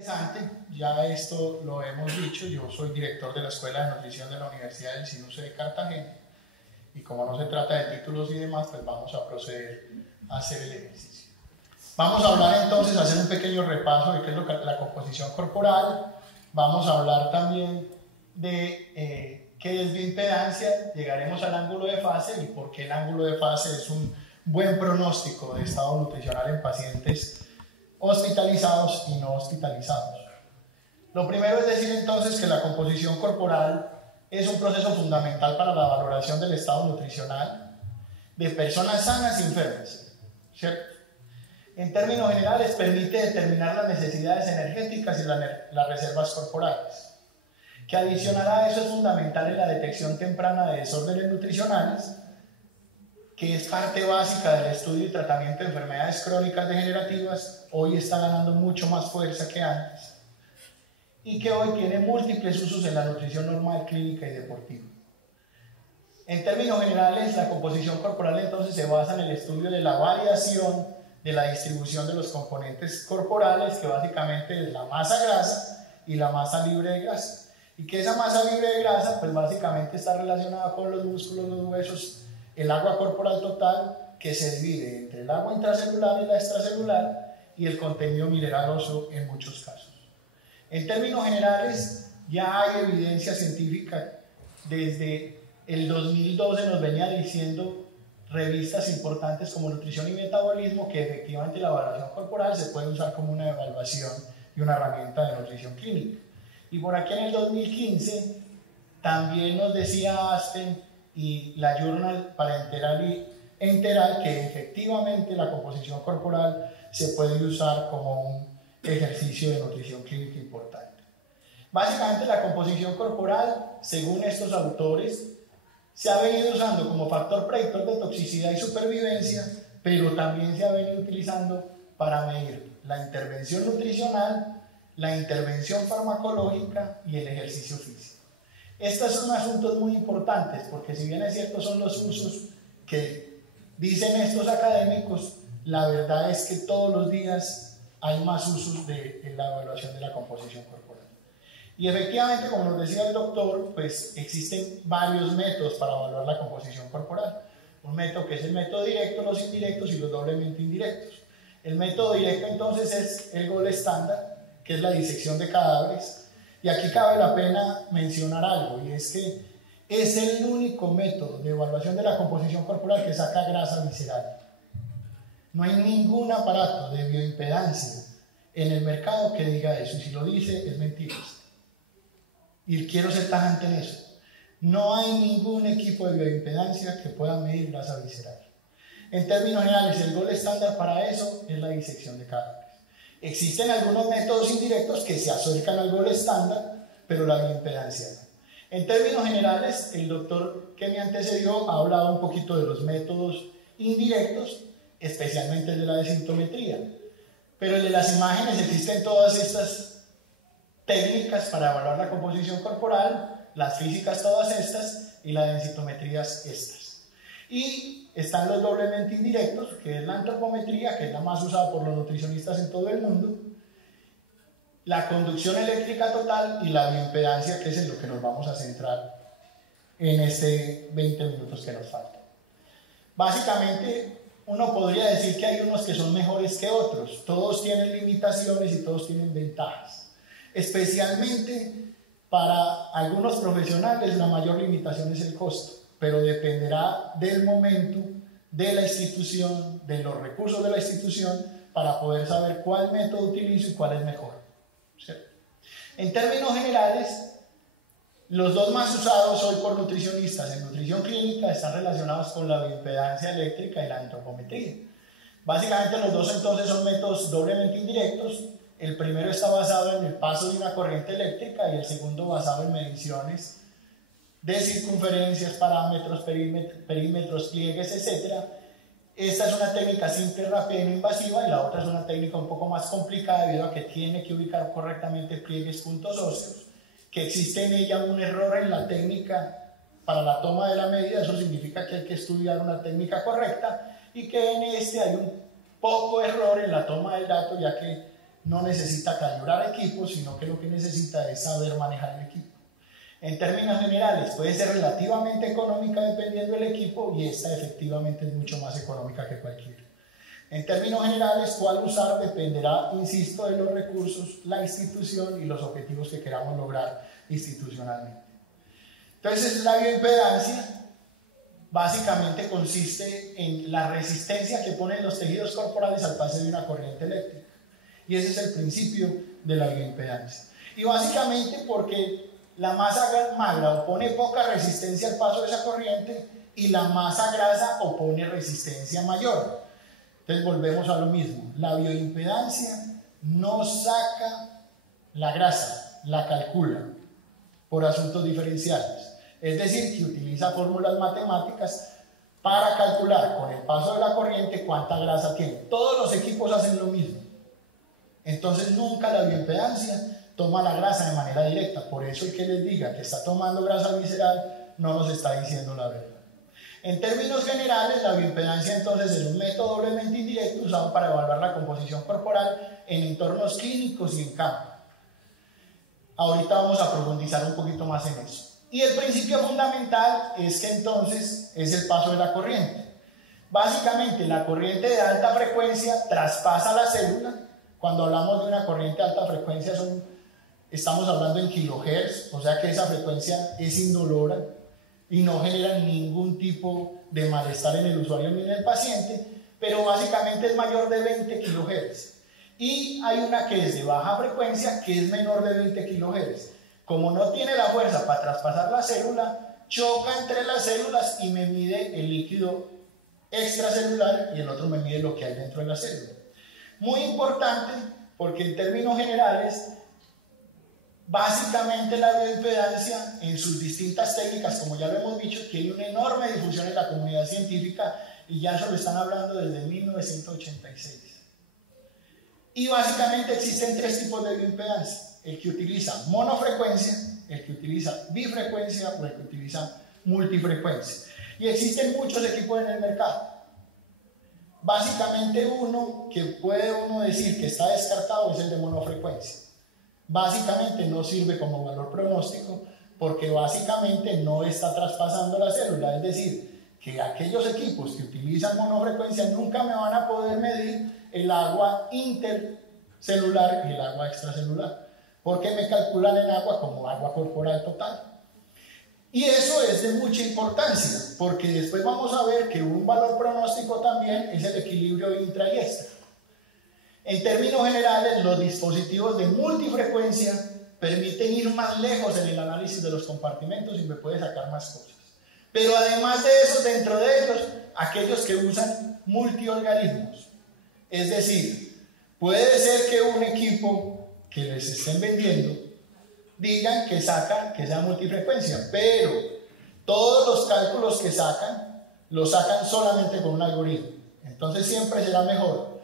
Interesante, ya esto lo hemos dicho, yo soy director de la Escuela de Nutrición de la Universidad del Sinuse de Cartagena y como no se trata de títulos y demás, pues vamos a proceder a hacer el ejercicio. Vamos a hablar entonces, a hacer un pequeño repaso de qué es la composición corporal, vamos a hablar también de qué es bioimpedancia, llegaremos al ángulo de fase y por qué el ángulo de fase es un buen pronóstico de estado nutricional en pacientes hospitalizados y no hospitalizados. Lo primero es decir entonces que la composición corporal es un proceso fundamental para la valoración del estado nutricional de personas sanas y enfermas, ¿cierto? En términos generales permite determinar las necesidades energéticas y las reservas corporales. Que adicionará a eso es fundamental en la detección temprana de desórdenes nutricionales, que es parte básica del estudio y tratamiento de enfermedades crónicas degenerativas, hoy está ganando mucho más fuerza que antes, y que hoy tiene múltiples usos en la nutrición normal, clínica y deportiva. En términos generales, la composición corporal entonces se basa en el estudio de la variación de la distribución de los componentes corporales, que básicamente es la masa grasa y la masa libre de grasa, y que esa masa libre de grasa pues básicamente está relacionada con los músculos, los huesos, el agua corporal total, que se divide entre el agua intracelular y la extracelular y el contenido mineraloso en muchos casos. En términos generales, ya hay evidencia científica. Desde el 2012 nos venía diciendo revistas importantes como Nutrición y Metabolismo que efectivamente la evaluación corporal se puede usar como una evaluación y una herramienta de nutrición clínica. Y por aquí en el 2015 también nos decía Aspen y la Journal Parenteral y Enteral que efectivamente la composición corporal se puede usar como un ejercicio de nutrición clínica importante. Básicamente la composición corporal, según estos autores, se ha venido usando como factor predictor de toxicidad y supervivencia, pero también se ha venido utilizando para medir la intervención nutricional, la intervención farmacológica y el ejercicio físico. Estos son asuntos muy importantes porque si bien es cierto son los usos que dicen estos académicos, la verdad es que todos los días hay más usos de la evaluación de la composición corporal. Y efectivamente, como nos decía el doctor, pues existen varios métodos para evaluar la composición corporal. Un método que es el método directo, los indirectos y los doblemente indirectos. El método directo entonces es el gold estándar, que es la disección de cadáveres. Y aquí cabe la pena mencionar algo, y es que es el único método de evaluación de la composición corporal que saca grasa visceral. No hay ningún aparato de bioimpedancia en el mercado que diga eso, y si lo dice es mentira. Y quiero ser tajante en eso. No hay ningún equipo de bioimpedancia que pueda medir grasa visceral. En términos generales, el gold estándar para eso es la disección de cadáveres. Existen algunos métodos indirectos que se acercan al gold estándar, pero la bioimpedancia no. En términos generales, el doctor que me antecedió ha hablado un poquito de los métodos indirectos, especialmente el de la densitometría. Pero el de las imágenes, existen todas estas técnicas para evaluar la composición corporal, las físicas todas estas y las densitometrías estas. Y están los doblemente indirectos, que es la antropometría, que es la más usada por los nutricionistas en todo el mundo, la conducción eléctrica total y la bioimpedancia, que es en lo que nos vamos a centrar en este 20 minutos que nos faltan. Básicamente, uno podría decir que hay unos que son mejores que otros, todos tienen limitaciones y todos tienen ventajas. Especialmente para algunos profesionales la mayor limitación es el costo, pero dependerá del momento, de la institución, de los recursos de la institución, para poder saber cuál método utilizo y cuál es mejor. ¿Cierto? En términos generales, los dos más usados hoy por nutricionistas en nutrición clínica están relacionados con la bioimpedancia eléctrica y la antropometría. Básicamente los dos entonces son métodos doblemente indirectos. El primero está basado en el paso de una corriente eléctrica y el segundo basado en mediciones de circunferencias, parámetros, perímetros, pliegues, etc. Esta es una técnica simple, rápida y no invasiva, y la otra es una técnica un poco más complicada debido a que tiene que ubicar correctamente pliegues, puntos óseos, que existe en ella un error en la técnica para la toma de la medida. Eso significa que hay que estudiar una técnica correcta y que en este hay un poco error en la toma del dato, ya que no necesita calibrar equipos, sino que lo que necesita es saber manejar el equipo. En términos generales, puede ser relativamente económica dependiendo del equipo y esta efectivamente es mucho más económica que cualquiera. En términos generales, cuál usar dependerá, insisto, de los recursos, la institución y los objetivos que queramos lograr institucionalmente. Entonces, la bioimpedancia básicamente consiste en la resistencia que ponen los tejidos corporales al paso de una corriente eléctrica. Y ese es el principio de la bioimpedancia. Y básicamente porque la masa magra opone poca resistencia al paso de esa corriente y la masa grasa opone resistencia mayor. Entonces volvemos a lo mismo. La bioimpedancia no saca la grasa, la calcula por asuntos diferenciales. Es decir, que utiliza fórmulas matemáticas para calcular con el paso de la corriente cuánta grasa tiene. Todos los equipos hacen lo mismo. Entonces nunca la bioimpedancia toma la grasa de manera directa. Por eso el que les diga que está tomando grasa visceral no nos está diciendo la verdad. En términos generales, la bioimpedancia entonces es un método doblemente indirecto usado para evaluar la composición corporal en entornos clínicos y en campo. Ahorita vamos a profundizar un poquito más en eso. Y el principio fundamental es que entonces es el paso de la corriente. Básicamente la corriente de alta frecuencia traspasa la célula. Cuando hablamos de una corriente de alta frecuencia estamos hablando en kilohertz, o sea que esa frecuencia es indolora y no genera ningún tipo de malestar en el usuario ni en el paciente, pero básicamente es mayor de 20 kilohertz. Y hay una que es de baja frecuencia que es menor de 20 kilohertz. Como no tiene la fuerza para traspasar la célula, choca entre las células y me mide el líquido extracelular y el otro me mide lo que hay dentro de la célula. Muy importante porque en términos generales, básicamente la bioimpedancia en sus distintas técnicas, como ya lo hemos dicho, tiene una enorme difusión en la comunidad científica y ya se lo están hablando desde 1986. Y básicamente existen tres tipos de bioimpedancia. El que utiliza monofrecuencia, el que utiliza bifrecuencia o el que utiliza multifrecuencia. Y existen muchos equipos en el mercado. Básicamente uno que puede uno decir que está descartado es el de monofrecuencia. Básicamente no sirve como valor pronóstico porque básicamente no está traspasando la célula. Es decir, que aquellos equipos que utilizan monofrecuencia nunca me van a poder medir el agua intercelular y el agua extracelular, porque me calculan el agua como agua corporal total. Y eso es de mucha importancia, porque después vamos a ver que un valor pronóstico también es el equilibrio intra y extra. En términos generales, los dispositivos de multifrecuencia permiten ir más lejos en el análisis de los compartimentos y me puede sacar más cosas. Pero además de eso, dentro de ellos, aquellos que usan multiorganismos. Es decir, puede ser que un equipo que les estén vendiendo digan que sacan, que sea multifrecuencia, pero todos los cálculos que sacan, los sacan solamente con un algoritmo. Entonces siempre será mejor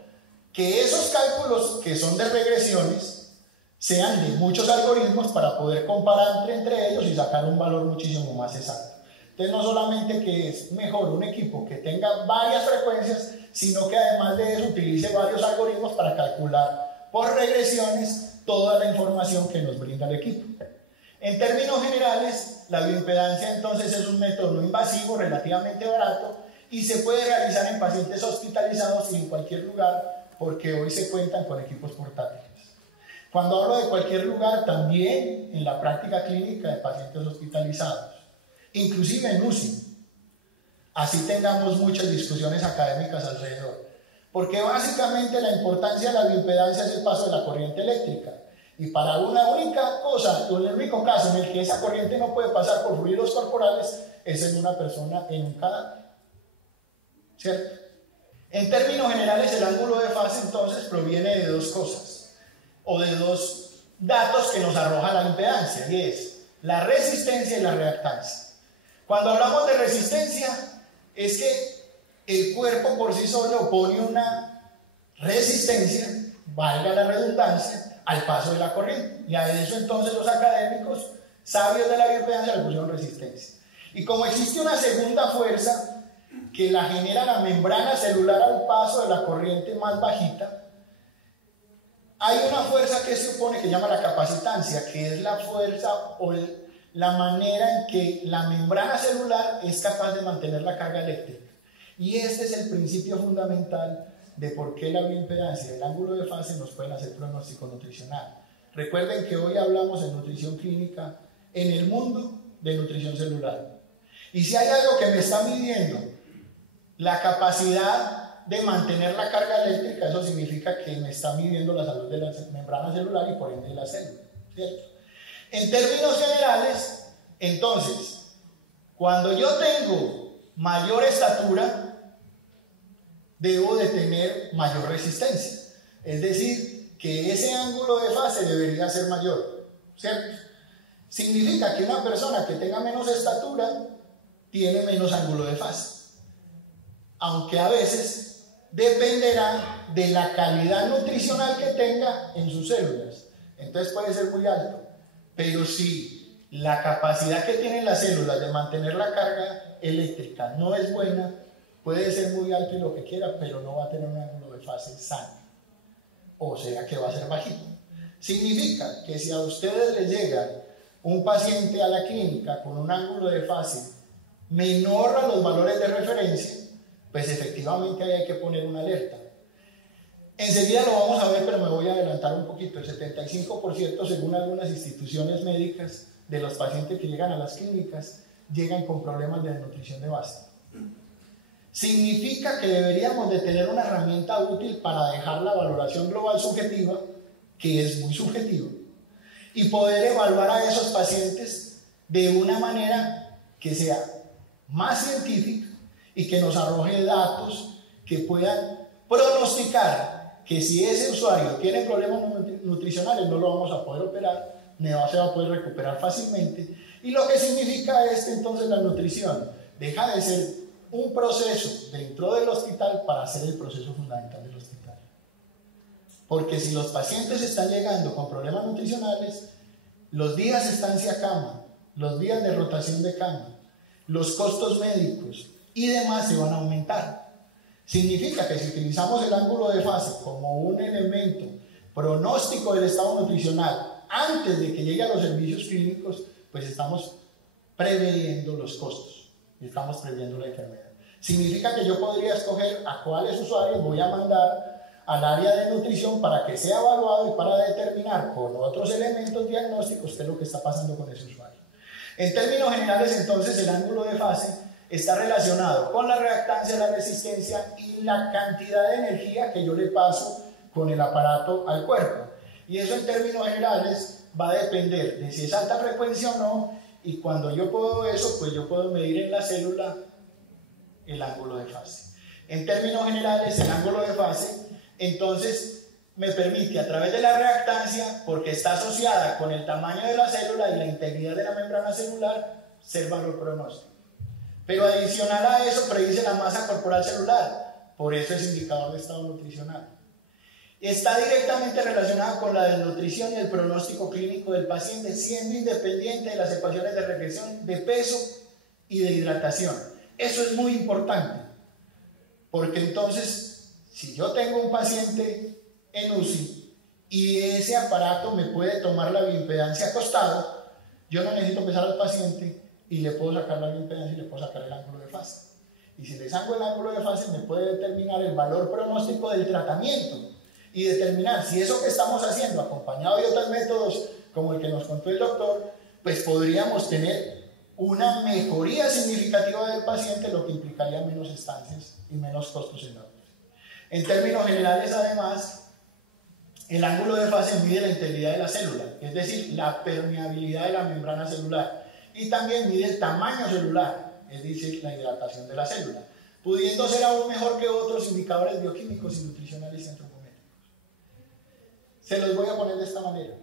que esos cálculos que son de regresiones sean de muchos algoritmos para poder comparar entre ellos y sacar un valor muchísimo más exacto. Entonces no solamente que es mejor un equipo que tenga varias frecuencias, sino que además de eso utilice varios algoritmos para calcular por regresiones toda la información que nos brinda el equipo. En términos generales, la bioimpedancia entonces es un método no invasivo, relativamente barato y se puede realizar en pacientes hospitalizados y en cualquier lugar porque hoy se cuentan con equipos portátiles. Cuando hablo de cualquier lugar, también en la práctica clínica de pacientes hospitalizados, inclusive en UCI, así tengamos muchas discusiones académicas alrededor. Porque básicamente la importancia de la bioimpedancia es el paso de la corriente eléctrica. Y para una única cosa, o en el único caso en el que esa corriente no puede pasar por fluidos corporales, es en una persona en un cadáver. ¿Cierto? En términos generales, el ángulo de fase entonces proviene de dos cosas, o de dos datos que nos arroja la impedancia, y es la resistencia y la reactancia. Cuando hablamos de resistencia, es que el cuerpo por sí solo opone una resistencia, valga la redundancia, al paso de la corriente. Y a eso entonces los académicos sabios de la bioimpedancia le pusieron resistencia. Y como existe una segunda fuerza que la genera la membrana celular al paso de la corriente más bajita, Hay una fuerza que se opone que se llama la capacitancia, que es la fuerza o la manera en que la membrana celular es capaz de mantener la carga eléctrica. Y este es el principio fundamental de por qué la bioimpedancia y el ángulo de fase nos pueden hacer pronóstico nutricional. Recuerden que hoy hablamos en nutrición clínica en el mundo de nutrición celular. Y si hay algo que me está midiendo la capacidad de mantener la carga eléctrica, eso significa que me está midiendo la salud de la membrana celular y por ende de la célula, ¿cierto? En términos generales, entonces, cuando yo tengo mayor estatura, debo de tener mayor resistencia. Es decir, que ese ángulo de fase debería ser mayor, ¿cierto? Significa que una persona que tenga menos estatura tiene menos ángulo de fase. Aunque a veces dependerá de la calidad nutricional que tenga en sus células. Entonces puede ser muy alto. Pero si la capacidad que tienen las células de mantener la carga eléctrica no es buena, puede ser muy alto y lo que quiera, pero no va a tener un ángulo de fase sano. O sea que va a ser bajito. Significa que si a ustedes les llega un paciente a la clínica con un ángulo de fase menor a los valores de referencia, pues efectivamente ahí hay que poner una alerta. Enseguida lo vamos a ver, pero me voy a adelantar un poquito. El 75%, según algunas instituciones médicas, de los pacientes que llegan a las clínicas, llegan con problemas de desnutrición de base. Significa que deberíamos de tener una herramienta útil para dejar la valoración global subjetiva, que es muy subjetiva, y poder evaluar a esos pacientes de una manera que sea más científica y que nos arroje datos que puedan pronosticar que si ese usuario tiene problemas nutricionales no lo vamos a poder operar, no se va a poder recuperar fácilmente. Y lo que significa es que entonces la nutrición deja de ser un proceso dentro del hospital para ser el proceso fundamental del hospital. Porque si los pacientes están llegando con problemas nutricionales, los días de estancia a cama, los días de rotación de cama, los costos médicos y demás se van a aumentar. Significa que si utilizamos el ángulo de fase como un elemento pronóstico del estado nutricional antes de que llegue a los servicios clínicos, pues estamos preveyendo los costos, estamos previendo la enfermedad. Significa que yo podría escoger a cuáles usuarios voy a mandar al área de nutrición para que sea evaluado y para determinar con otros elementos diagnósticos qué es lo que está pasando con ese usuario. En términos generales, entonces, el ángulo de fase está relacionado con la reactancia, la resistencia y la cantidad de energía que yo le paso con el aparato al cuerpo. Y eso en términos generales va a depender de si es alta frecuencia o no, y cuando yo puedo eso, pues yo puedo medir en la célula el ángulo de fase. En términos generales, el ángulo de fase, entonces, me permite a través de la reactancia, porque está asociada con el tamaño de la célula y la integridad de la membrana celular, ser valor pronóstico. Pero adicional a eso, predice la masa corporal celular, por eso es indicador de estado nutricional. Está directamente relacionado con la desnutrición y el pronóstico clínico del paciente, siendo independiente de las ecuaciones de regresión de peso y de hidratación. Eso es muy importante, porque entonces, si yo tengo un paciente en UCI y ese aparato me puede tomar la bioimpedancia acostado, yo no necesito pesar al paciente y le puedo sacar la bioimpedancia y le puedo sacar el ángulo de fase. Y si le saco el ángulo de fase, me puede determinar el valor pronóstico del tratamiento y determinar si eso que estamos haciendo, acompañado de otros métodos como el que nos contó el doctor, pues podríamos tener una mejoría significativa del paciente, lo que implicaría menos estancias y menos costos enormes. En términos generales, además, el ángulo de fase mide la integridad de la célula, es decir, la permeabilidad de la membrana celular, y también mide el tamaño celular, es decir, la hidratación de la célula, pudiendo ser aún mejor que otros indicadores bioquímicos y nutricionales y antropométricos. Se los voy a poner de esta manera.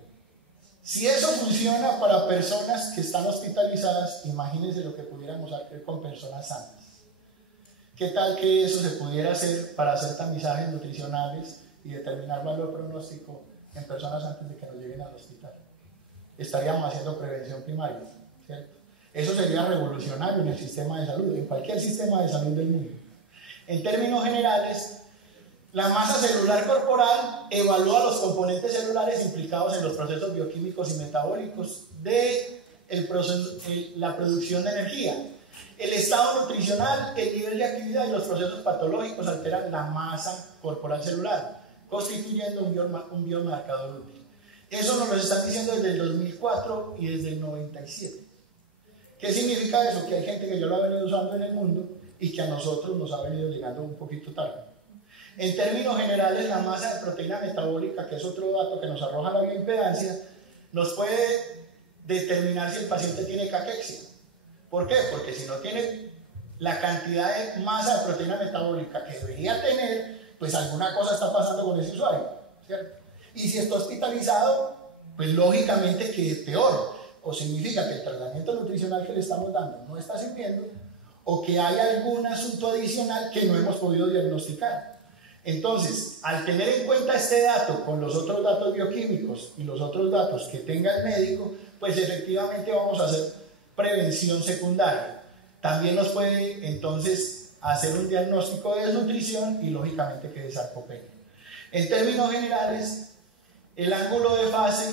Si eso funciona para personas que están hospitalizadas, imagínense lo que pudiéramos hacer con personas sanas. ¿Qué tal que eso se pudiera hacer para hacer tamizajes nutricionales y determinar valor pronóstico en personas antes de que nos lleguen al hospital? Estaríamos haciendo prevención primaria, ¿cierto? Eso sería revolucionario en el sistema de salud, en cualquier sistema de salud del mundo. En términos generales, La masa celular corporal evalúa los componentes celulares implicados en los procesos bioquímicos y metabólicos de la producción de energía. El estado nutricional, el nivel de actividad y los procesos patológicos alteran la masa corporal celular, constituyendo un biomarcador útil. Eso nos lo están diciendo desde el 2004 y desde el 97. ¿Qué significa eso? Que hay gente que ya lo ha venido usando en el mundo y que a nosotros nos ha venido llegando un poquito tarde. En términos generales, la masa de proteína metabólica, que es otro dato que nos arroja la bioimpedancia, nos puede determinar si el paciente tiene caquexia. ¿Por qué? Porque si no tiene la cantidad de masa de proteína metabólica que debería tener, pues alguna cosa está pasando con ese usuario, ¿cierto? Y si está hospitalizado, pues lógicamente que es peor, o significa que el tratamiento nutricional que le estamos dando no está sirviendo, o que hay algún asunto adicional que no hemos podido diagnosticar. Entonces, al tener en cuenta este dato con los otros datos bioquímicos y los otros datos que tenga el médico, pues efectivamente vamos a hacer prevención secundaria. También nos puede entonces hacer un diagnóstico de desnutrición y lógicamente que de sarcopenia. En términos generales, el ángulo de fase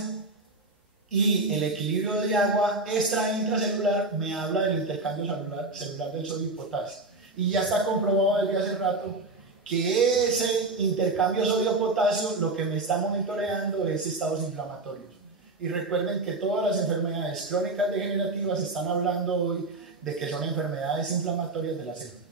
y el equilibrio de agua extra e intracelular me habla del intercambio celular del sodio y potasio. Y ya está comprobado desde hace rato que ese intercambio sodio-potasio lo que me está monitoreando es estados inflamatorios. Y recuerden que todas las enfermedades crónicas degenerativas están hablando hoy de que son enfermedades inflamatorias de la célula.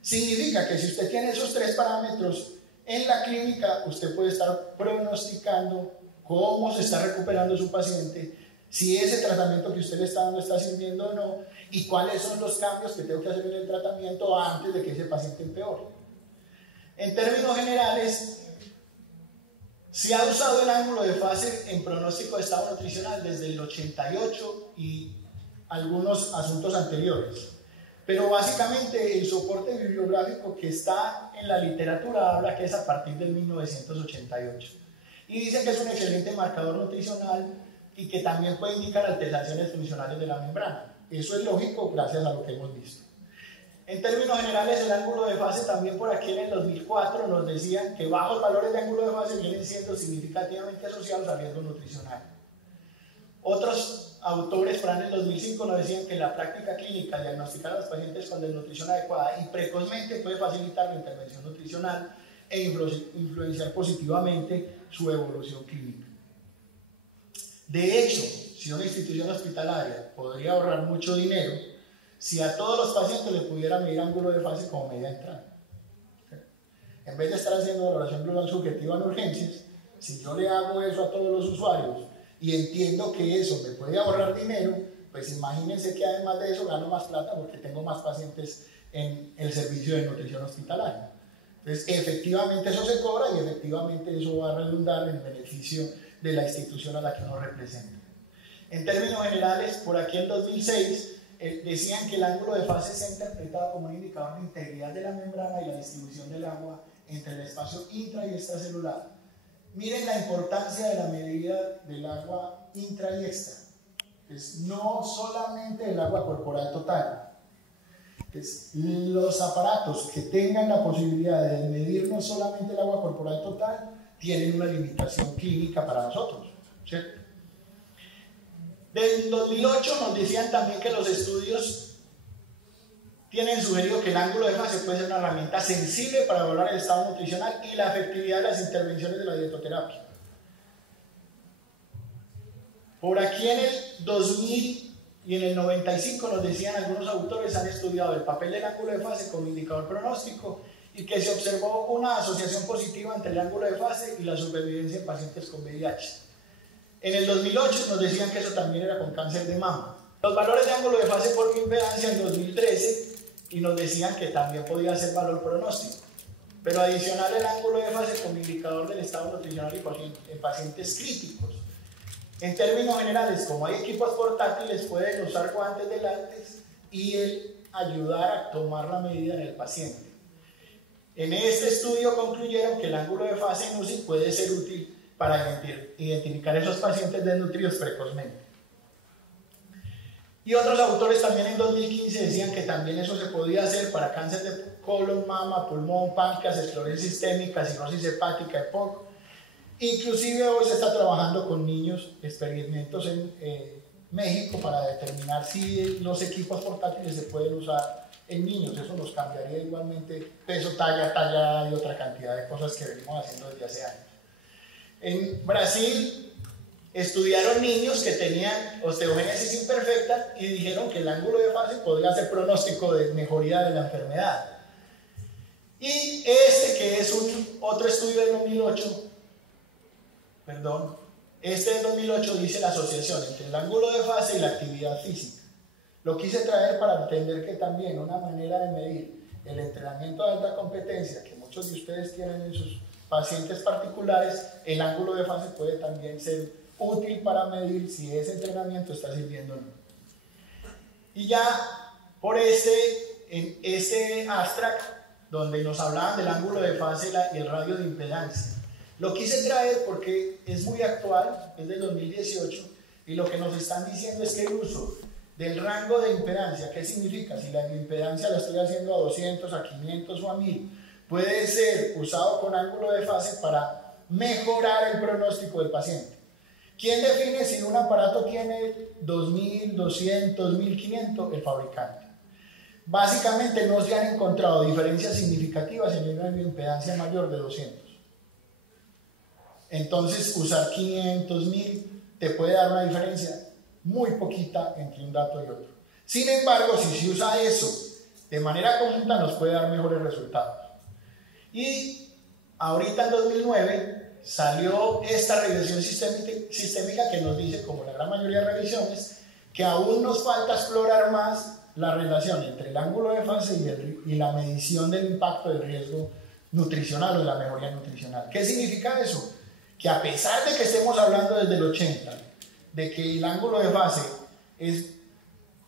Significa que si usted tiene esos tres parámetros en la clínica, usted puede estar pronosticando cómo se está recuperando su paciente, si ese tratamiento que usted le está dando está sirviendo o no, y cuáles son los cambios que tengo que hacer en el tratamiento antes de que ese paciente empeore. En términos generales, se ha usado el ángulo de fase en pronóstico de estado nutricional desde el 88 y algunos asuntos anteriores. Pero básicamente el soporte bibliográfico que está en la literatura habla que es a partir del 1988. Y dice que es un excelente marcador nutricional y que también puede indicar alteraciones funcionales de la membrana. Eso es lógico gracias a lo que hemos visto. En términos generales, el ángulo de fase también por aquí en el 2004 nos decían que bajos valores de ángulo de fase vienen siendo significativamente asociados a riesgo nutricional. Otros autores, para en el 2005, nos decían que la práctica clínica diagnosticar a los pacientes con desnutrición adecuada y precozmente puede facilitar la intervención nutricional e influenciar positivamente su evolución clínica. De hecho, si una institución hospitalaria podría ahorrar mucho dinero si a todos los pacientes les pudiera medir ángulo de fase como media entrada. En vez de estar haciendo valoración global subjetiva en urgencias, si yo le hago eso a todos los usuarios y entiendo que eso me puede ahorrar dinero, pues imagínense que además de eso gano más plata porque tengo más pacientes en el servicio de nutrición hospitalaria. Entonces, efectivamente eso se cobra y efectivamente eso va a redundar en beneficio de la institución a la que uno representa. En términos generales, por aquí en 2006, decían que el ángulo de fase se ha interpretado como un indicador de integridad de la membrana y la distribución del agua entre el espacio intra y extracelular. Miren la importancia de la medida del agua intra y extra. Es no solamente el agua corporal total. Los aparatos que tengan la posibilidad de medir no solamente el agua corporal total tienen una limitación clínica para nosotros, ¿cierto? Del 2008 nos decían también que los estudios tienen sugerido que el ángulo de fase puede ser una herramienta sensible para evaluar el estado nutricional y la efectividad de las intervenciones de la dietoterapia. Por aquí en el 2000 y en el 95 nos decían algunos autores han estudiado el papel del ángulo de fase como indicador pronóstico y que se observó una asociación positiva entre el ángulo de fase y la supervivencia en pacientes con VIH. En el 2008 nos decían que eso también era con cáncer de mama. Los valores de ángulo de fase por bioimpedancia en 2013 y nos decían que también podía ser valor pronóstico. Pero adicional el ángulo de fase como indicador del estado nutricional en pacientes críticos. En términos generales, como hay equipos portátiles, pueden usar guantes de látex y ayudar a tomar la medida en el paciente. En este estudio concluyeron que el ángulo de fase en UCI puede ser útil para identificar esos pacientes desnutridos precozmente. Y otros autores también en 2015 decían que también eso se podía hacer para cáncer de colon, mama, pulmón, páncreas, esclerosis sistémica, cirrosis hepática, EPOC. Inclusive hoy se está trabajando con niños, experimentos en México para determinar si los equipos portátiles se pueden usar en niños. Eso nos cambiaría igualmente peso, talla y otra cantidad de cosas que venimos haciendo desde hace años. En Brasil estudiaron niños que tenían osteogénesis imperfecta y dijeron que el ángulo de fase podría ser pronóstico de mejoría de la enfermedad. Y que es otro estudio del 2008, este del 2008 dice la asociación entre el ángulo de fase y la actividad física. Lo quise traer para entender que también una manera de medir el entrenamiento de alta competencia que muchos de ustedes tienen en sus pacientes particulares, el ángulo de fase puede también ser útil para medir si ese entrenamiento está sirviendo o no. Y ya en ese abstract donde nos hablaban del ángulo de fase y el radio de impedancia, lo quise traer porque es muy actual, es del 2018, y lo que nos están diciendo es que el uso del rango de impedancia, ¿qué significa? Si la impedancia la estoy haciendo a 200, a 500 o a 1000, puede ser usado con ángulo de fase para mejorar el pronóstico del paciente. ¿Quién define si un aparato tiene 2000, 200, 1500? El fabricante. Básicamente no se han encontrado diferencias significativas en una impedancia mayor de 200. Entonces usar 500, 1000 te puede dar una diferencia muy poquita entre un dato y otro. Sin embargo, si se usa eso de manera conjunta nos puede dar mejores resultados. Y ahorita en 2009 salió esta revisión sistémica que nos dice, como la gran mayoría de revisiones, que aún nos falta explorar más la relación entre el ángulo de fase y la medición del impacto del riesgo nutricional o de la mejoría nutricional. ¿Qué significa eso? Que a pesar de que estemos hablando desde el 80, de que el ángulo de fase es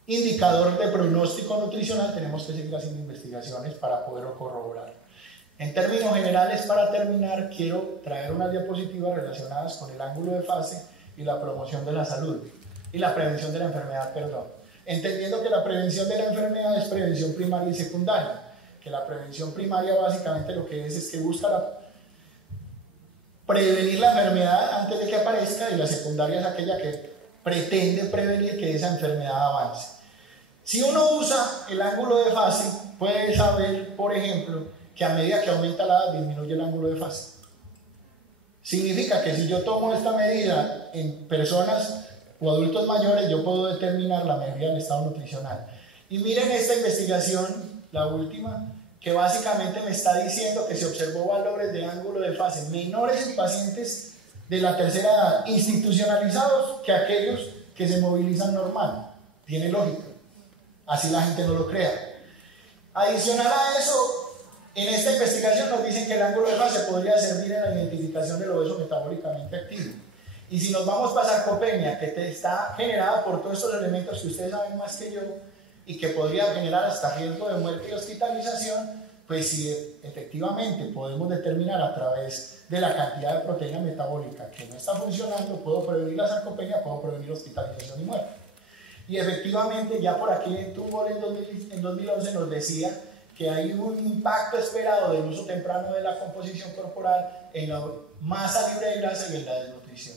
indicador de pronóstico nutricional, tenemos que seguir haciendo investigaciones para poderlo corroborar. En términos generales, para terminar, quiero traer unas diapositivas relacionadas con el ángulo de fase y la promoción de la salud y la prevención de la enfermedad, entendiendo que la prevención de la enfermedad es prevención primaria y secundaria, que la prevención primaria básicamente lo que es que busca prevenir la enfermedad antes de que aparezca, y la secundaria es aquella que pretende prevenir que esa enfermedad avance. Si uno usa el ángulo de fase, puede saber, por ejemplo, que a medida que aumenta la edad disminuye el ángulo de fase. Significa que si yo tomo esta medida en personas o adultos mayores, yo puedo determinar la mejoría del estado nutricional. Y miren esta investigación, la última, que básicamente me está diciendo que se observó valores de ángulo de fase menores en pacientes de la tercera edad institucionalizados que aquellos que se movilizan normal. Tiene lógica, así la gente no lo crea. Adicional a eso, en esta investigación nos dicen que el ángulo de fase podría servir en la identificación del obeso metabólicamente activo. Y si nos vamos para sarcopenia, que está generada por todos estos elementos que ustedes saben más que yo, y que podría generar hasta riesgo de muerte y hospitalización, pues si efectivamente podemos determinar a través de la cantidad de proteína metabólica que no está funcionando, puedo prevenir la sarcopenia, puedo prevenir hospitalización y muerte. Y efectivamente ya por aquí en Tumor en 2011 nos decía que hay un impacto esperado del uso temprano de la composición corporal en la masa libre de grasa y en la desnutrición.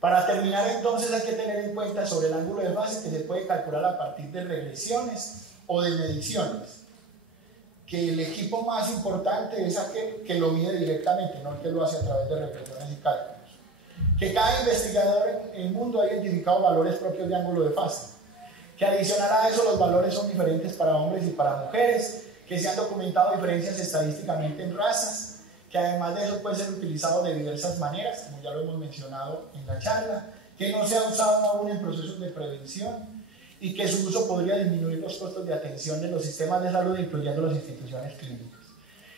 Para terminar, entonces, hay que tener en cuenta sobre el ángulo de fase que se puede calcular a partir de regresiones o de mediciones. Que el equipo más importante es aquel que lo mide directamente, no el que lo hace a través de regresiones y cálculos. Que cada investigador en el mundo ha identificado valores propios de ángulo de fase. Que adicional a eso, los valores son diferentes para hombres y para mujeres. Que se han documentado diferencias estadísticamente en razas. Que además de eso puede ser utilizado de diversas maneras, como ya lo hemos mencionado en la charla, que no se ha usado aún en procesos de prevención y que su uso podría disminuir los costos de atención de los sistemas de salud, incluyendo las instituciones clínicas.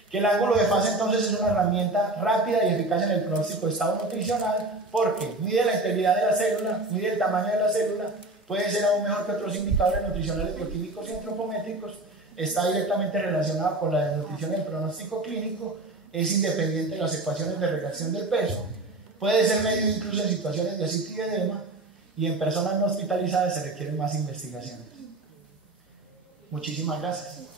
Que el ángulo de fase entonces es una herramienta rápida y eficaz en el pronóstico de estado nutricional porque mide la integridad de la célula, mide el tamaño de la célula, puede ser aún mejor que otros indicadores nutricionales bioquímicos y antropométricos, está directamente relacionado con la desnutrición y el pronóstico clínico, es independiente de las ecuaciones de relación del peso, puede ser medido incluso en situaciones de asitis y edema, Y en personas no hospitalizadas se requieren más investigaciones. Muchísimas gracias.